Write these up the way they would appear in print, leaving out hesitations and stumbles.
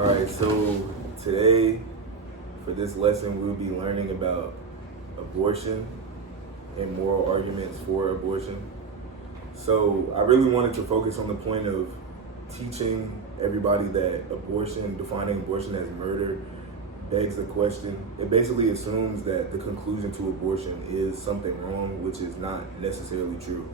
All right, so today for this lesson, we'll be learning about abortion and moral arguments for abortion. So I really wanted to focus on the point of teaching everybody that defining abortion as murder, begs the question. It basically assumes that the conclusion to abortion is something wrong, which is not necessarily true.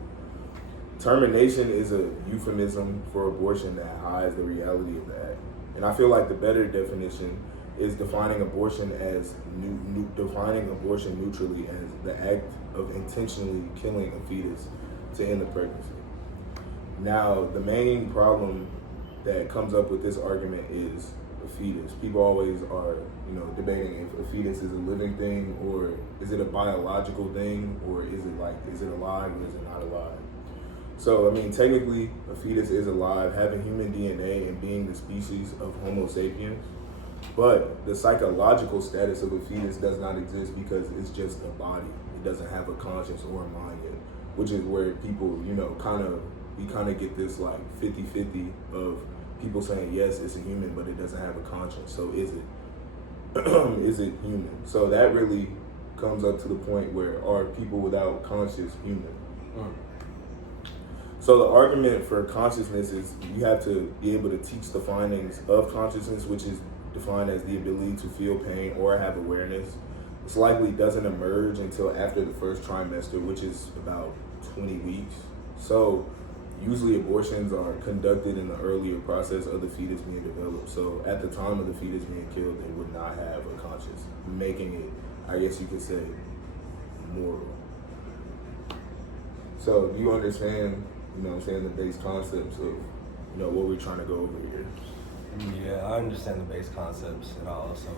Termination is a euphemism for abortion that hides the reality of that. And I feel like the better definition is defining abortion neutrally as the act of intentionally killing a fetus to end the pregnancy. Now, the main problem that comes up with this argument is a fetus. People always are, debating if a fetus is a living thing or is it a biological thing or is it alive or is it not alive? So, technically, a fetus is alive, having human DNA and being the species of Homo sapiens. But the psychological status of a fetus does not exist because it's just a body. It doesn't have a conscience or a mind yet, which is where people, we kind of get this like 50-50 of people saying, yes, it's a human, but it doesn't have a conscience. So is it, is it human? So that really comes up to the point where are people without conscience human? So the argument for consciousness is you have to be able to teach the findings of consciousness, which is defined as the ability to feel pain or have awareness. This likely doesn't emerge until after the first trimester, which is about 20 weeks. So usually abortions are conducted in the earlier process of the fetus being developed. So at the time of the fetus being killed, they would not have a conscience, making it, I guess you could say, moral. So you understand, the base concepts of, what we're trying to go over here. Yeah, I understand the base concepts, and I also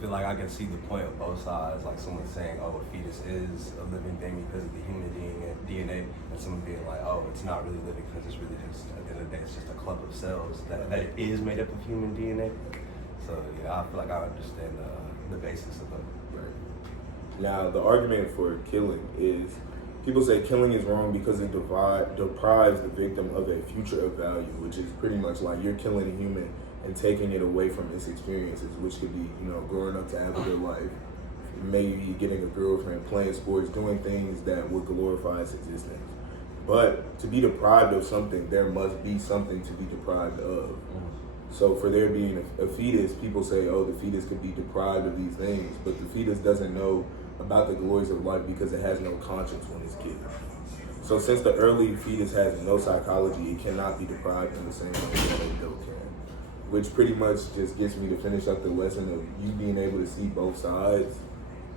feel like I can see the point of both sides. Like someone saying, "Oh, a fetus is a living thing because of the human DNA," and someone being like, "Oh, it's not really living because it's really just at the end of the day, it's just a clump of cells that is made up of human DNA." So yeah, I feel like I understand the basis of it. Right. Now, the argument for killing is. People say killing is wrong because it deprives the victim of a future of value, which is pretty much like you're killing a human and taking it away from its experiences, which could be, growing up to have a good life, maybe getting a girlfriend, playing sports, doing things that would glorify its existence. But to be deprived of something, there must be something to be deprived of. So for there being a fetus, people say, oh, the fetus could be deprived of these things, but the fetus doesn't know about the glories of life because it has no conscience when it's killed. So since the early fetus has no psychology, it cannot be deprived in the same way that an adult can. Which pretty much just gets me to finish up the lesson of you being able to see both sides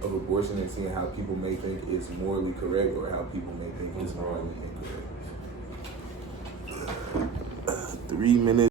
of abortion and seeing how people may think it's morally correct or how people may think it's morally incorrect. 3 minutes.